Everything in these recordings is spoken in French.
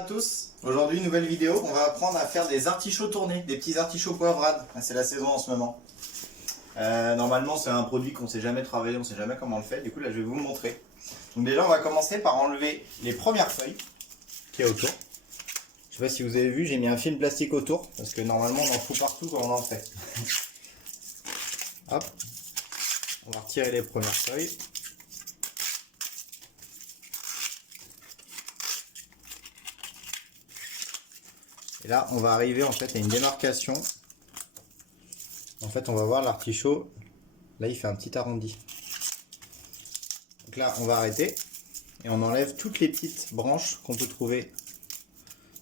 À tous, aujourd'hui nouvelle vidéo, on va apprendre à faire des artichauts tournés, des petits artichauts poivrades, c'est la saison en ce moment. Normalement c'est un produit qu'on ne sait jamais travailler, on ne sait jamais comment on le fait, du coup là je vais vous le montrer. Donc déjà on va commencer par enlever les premières feuilles qui est autour. Je sais pas si vous avez vu, j'ai mis un film plastique autour, parce que normalement on en fout partout quand on en fait. Hop, on va retirer les premières feuilles. Et là, on va arriver en fait à une démarcation. En fait, on va voir l'artichaut. Là, il fait un petit arrondi. Donc là, on va arrêter. Et on enlève toutes les petites branches qu'on peut trouver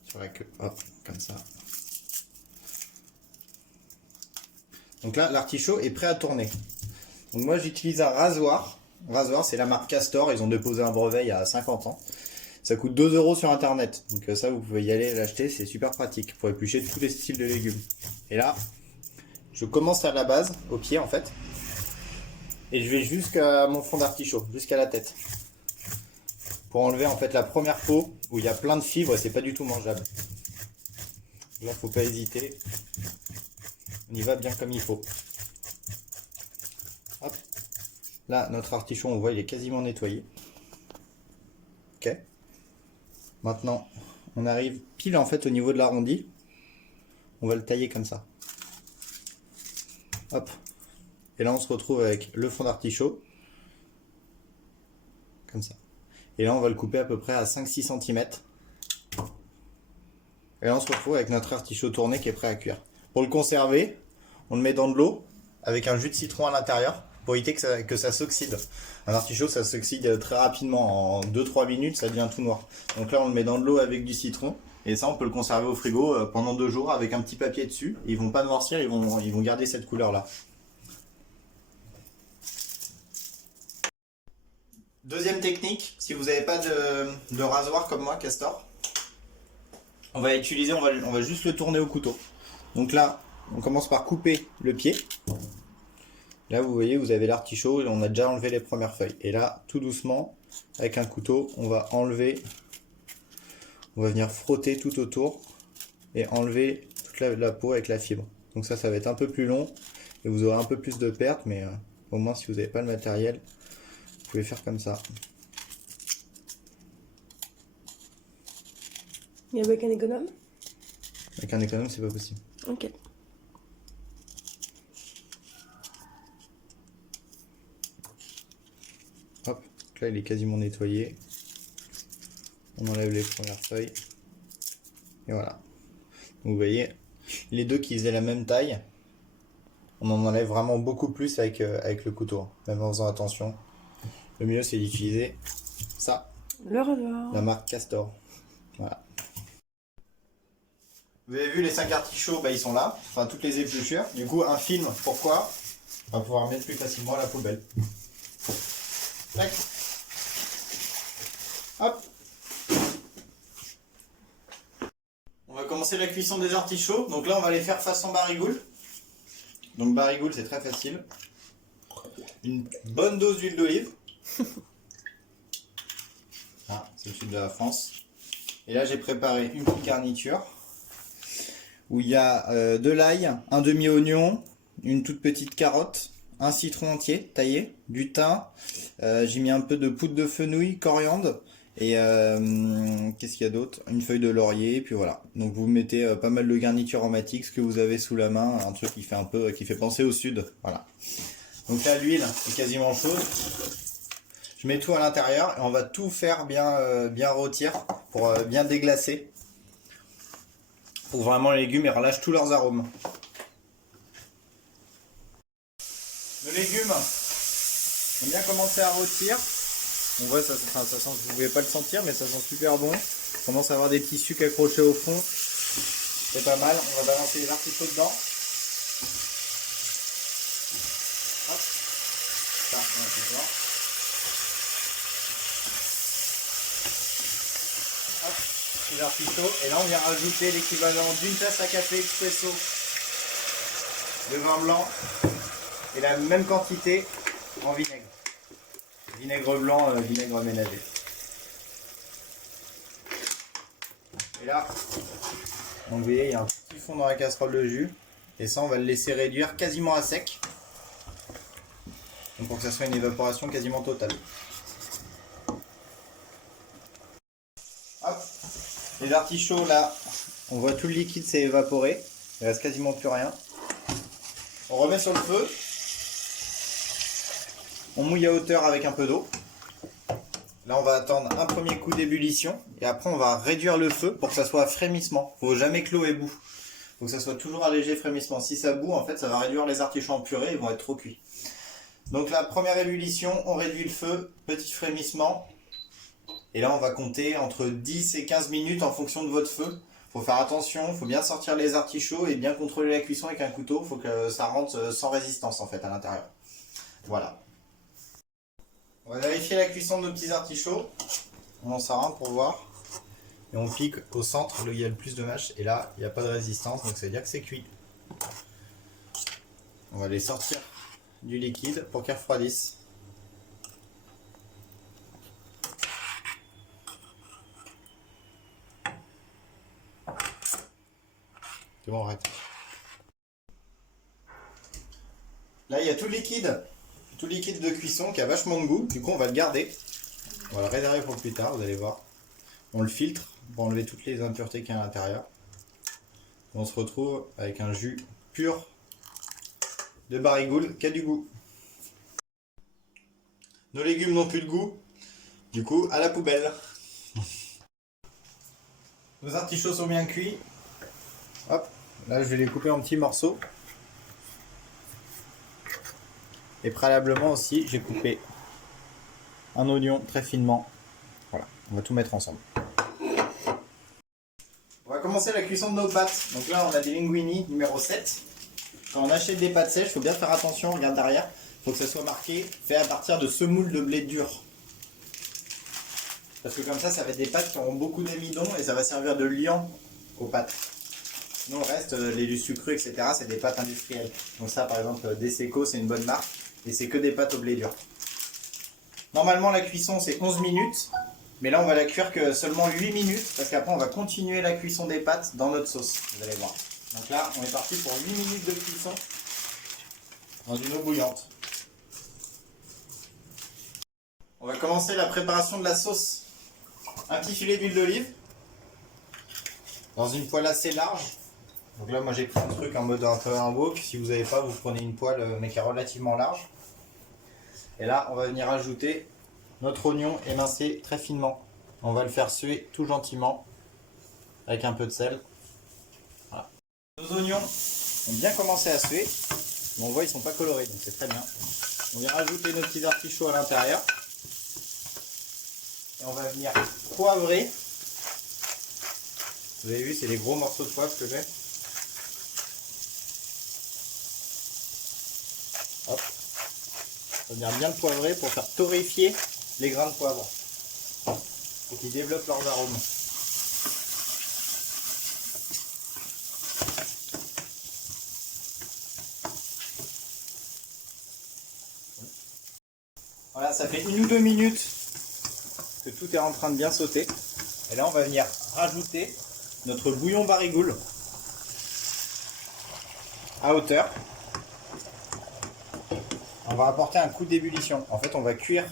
sur la queue. Hop, comme ça. Donc là, l'artichaut est prêt à tourner. Donc moi, j'utilise un rasoir. Rasoir, c'est la marque Castor. Ils ont déposé un brevet il y a 50 ans. Ça coûte 2 € sur internet, donc ça vous pouvez y aller l'acheter, c'est super pratique pour éplucher tous les styles de légumes. Et là, je commence à la base, au pied en fait, et je vais jusqu'à mon fond d'artichaut, jusqu'à la tête, pour enlever en fait la première peau où il y a plein de fibres et c'est pas du tout mangeable. Là, faut pas hésiter, on y va bien comme il faut. Hop. Là, notre artichaut, on voit, il est quasiment nettoyé. Ok. Maintenant, on arrive pile en fait au niveau de l'arrondi. On va le tailler comme ça. Hop. Et là, on se retrouve avec le fond d'artichaut. Comme ça. Et là, on va le couper à peu près à 5-6 cm. Et là, on se retrouve avec notre artichaut tourné qui est prêt à cuire. Pour le conserver, on le met dans de l'eau avec un jus de citron à l'intérieur pour éviter que ça s'oxyde. Un artichaut, ça s'oxyde très rapidement. En 2-3 minutes, ça devient tout noir. Donc là, on le met dans de l'eau avec du citron. Et ça, on peut le conserver au frigo pendant 2 jours avec un petit papier dessus. Ils vont pas noircir, ils vont garder cette couleur-là. Deuxième technique, si vous n'avez pas de rasoir comme moi, Castor, on va juste le tourner au couteau. Donc là, on commence par couper le pied. Là, vous voyez, vous avez l'artichaut et on a déjà enlevé les premières feuilles. Et là, tout doucement, avec un couteau, on va enlever, on va venir frotter tout autour et enlever toute la peau avec la fibre. Donc ça va être un peu plus long et vous aurez un peu plus de pertes, mais au moins, si vous n'avez pas le matériel, vous pouvez faire comme ça. Et avec un économe? Avec un économe, c'est pas possible. Ok. Hop, donc là il est quasiment nettoyé. On enlève les premières feuilles. Et voilà. Donc vous voyez, les deux qui faisaient la même taille, on en enlève vraiment beaucoup plus avec le couteau, même en faisant attention. Le mieux c'est d'utiliser ça, Le rasoir. la marque Castor. Voilà. Vous avez vu les 5 artichauts, ils sont là, enfin toutes les épluchures. Du coup un film, pourquoi? On va pouvoir mettre plus facilement à la poubelle. Tac. Hop. On va commencer la cuisson des artichauts. Donc là on va les faire façon barigoule. Donc barigoule c'est très facile. Une bonne dose d'huile d'olive. Ah, c'est le sud de la France. Et là j'ai préparé une petite garniture où il y a de l'ail, un demi-oignon, une toute petite carotte, un citron entier taillé, du thym, j'ai mis un peu de poudre de fenouil, coriandre et qu'est-ce qu'il y a d'autre, une feuille de laurier, puis voilà. Donc vous mettez pas mal de garniture aromatique, ce que vous avez sous la main, un truc qui fait qui fait penser au sud, voilà. Donc là l'huile est quasiment chaude. Je mets tout à l'intérieur et on va tout faire bien rôtir pour bien déglacer. Pour que vraiment les légumes ils relâchent tous leurs arômes. Le légume ont bien commencé à rôtir. On voit, ça sent, vous ne pouvez pas le sentir, mais ça sent super bon. On commence à avoir des petits sucs accrochés au fond. C'est pas mal. On va balancer les artichauts dedans. Hop. Ça, on va tout dedans. Hop. Les artichauts. Et là, on vient rajouter l'équivalent d'une tasse à café expresso de vin blanc. Et la même quantité en vinaigre. Vinaigre blanc, vinaigre ménager. Et là, donc vous voyez, il y a un petit fond dans la casserole de jus. Et ça, on va le laisser réduire quasiment à sec. Donc pour que ça soit une évaporation quasiment totale. Hop. Les artichauts, là, on voit tout le liquide s'est évaporé. Il reste quasiment plus rien. On remet sur le feu. On mouille à hauteur avec un peu d'eau. Là, on va attendre un premier coup d'ébullition. Et après, on va réduire le feu pour que ça soit à frémissement. Faut jamais que l'eau ait bout. Faut que ça soit toujours à léger frémissement. Si ça bout, en fait, ça va réduire les artichauts en purée. Ils vont être trop cuits. Donc la première ébullition, on réduit le feu. Petit frémissement. Et là, on va compter entre 10 et 15 minutes en fonction de votre feu. Faut faire attention, faut bien sortir les artichauts et bien contrôler la cuisson avec un couteau. Faut que ça rentre sans résistance en fait à l'intérieur. Voilà. On va vérifier la cuisson de nos petits artichauts. On en sort un pour voir. Et on pique au centre, là où il y a le plus de mâche. Et là, il n'y a pas de résistance, donc ça veut dire que c'est cuit. On va les sortir du liquide pour qu'ils refroidissent. C'est bon, arrête. Là, il y a tout le liquide de cuisson qui a vachement de goût. Du coup, on va le garder. On va le réserver pour plus tard, vous allez voir. On le filtre pour enlever toutes les impuretés qu'il y a à l'intérieur. On se retrouve avec un jus pur de barigoule qui a du goût. Nos légumes n'ont plus de goût. Du coup, à la poubelle. Nos artichauts sont bien cuits. Hop, là je vais les couper en petits morceaux. Et préalablement aussi, j'ai coupé un oignon très finement. Voilà, on va tout mettre ensemble. On va commencer la cuisson de nos pâtes. Donc là, on a des linguini numéro 7. Quand on achète des pâtes sèches, il faut bien faire attention, regarde derrière. Il faut que ça soit marqué, fait à partir de semoule de blé dur. Parce que comme ça va être des pâtes qui auront beaucoup d'amidon et ça va servir de liant aux pâtes. Sinon, le reste, les jus sucrés, etc., c'est des pâtes industrielles. Donc ça, par exemple, Deseco, c'est une bonne marque. Et c'est que des pâtes au blé dur. Normalement, la cuisson, c'est 11 minutes. Mais là, on va la cuire que seulement 8 minutes. Parce qu'après, on va continuer la cuisson des pâtes dans notre sauce. Vous allez voir. Donc là, on est parti pour 8 minutes de cuisson dans une eau bouillante. On va commencer la préparation de la sauce. Un petit filet d'huile d'olive. Dans une poêle assez large. Donc là, moi j'ai pris un truc en mode un peu un wok. Si vous n'avez pas, vous prenez une poêle mais qui est relativement large. Et là, on va venir ajouter notre oignon émincé très finement. On va le faire suer tout gentiment avec un peu de sel. Voilà. Nos oignons ont bien commencé à suer. Mais on voit, ils ne sont pas colorés, donc c'est très bien. On vient rajouter nos petits artichauts à l'intérieur. Et on va venir poivrer. Vous avez vu, c'est les gros morceaux de poivre que j'ai. Hop. On va venir bien le poivrer pour faire torréfier les grains de poivre. Pour qu'ils développent leurs arômes. Voilà, ça fait 1 ou 2 minutes que tout est en train de bien sauter. Et là, on va venir rajouter notre bouillon barigoule à hauteur. On va apporter un coup d'ébullition. En fait, on va cuire.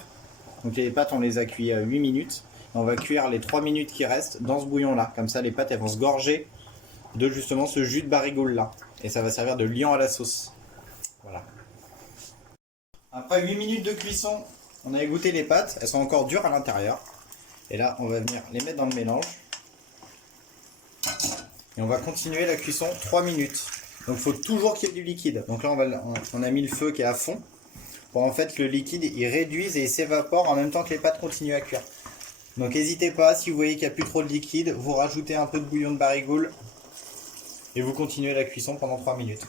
Donc les pâtes, on les a cuit à 8 minutes. Et on va cuire les 3 minutes qui restent dans ce bouillon-là. Comme ça, les pâtes, elles vont se gorger de justement ce jus de barigoule-là. Et ça va servir de liant à la sauce. Voilà. Après 8 minutes de cuisson, on a égoutter les pâtes. Elles sont encore dures à l'intérieur. Et là, on va venir les mettre dans le mélange. Et on va continuer la cuisson 3 minutes. Donc il faut toujours qu'il y ait du liquide. Donc là, on a mis le feu qui est à fond. Pour en fait que le liquide il réduise et il s'évapore en même temps que les pâtes continuent à cuire. Donc n'hésitez pas, si vous voyez qu'il n'y a plus trop de liquide, vous rajoutez un peu de bouillon de barigoule. Et vous continuez la cuisson pendant 3 minutes.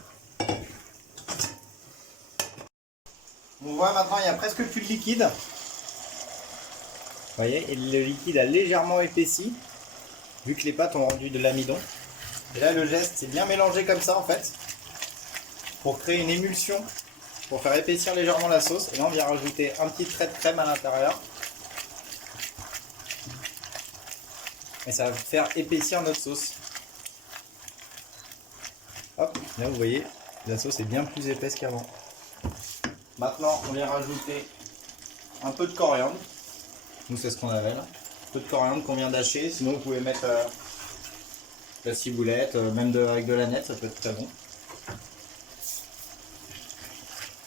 On voit maintenant, il n'y a presque plus de liquide. Vous voyez, et le liquide a légèrement épaissi, vu que les pâtes ont rendu de l'amidon. Et là, le geste, c'est bien mélanger comme ça, en fait, pour créer une émulsion, pour faire épaissir légèrement la sauce. Et là, on vient rajouter un petit trait de crème à l'intérieur. Et ça va faire épaissir notre sauce. Hop, là vous voyez, la sauce est bien plus épaisse qu'avant. Maintenant, on vient rajouter un peu de coriandre. Nous, c'est ce qu'on avait là. Un peu de coriandre qu'on vient d'hacher. Sinon, vous pouvez mettre de la ciboulette, même avec de la nette, ça peut être très bon.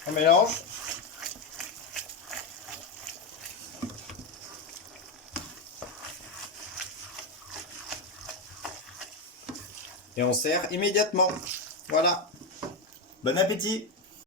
On mélange. Et on sert immédiatement. Voilà. Bon appétit!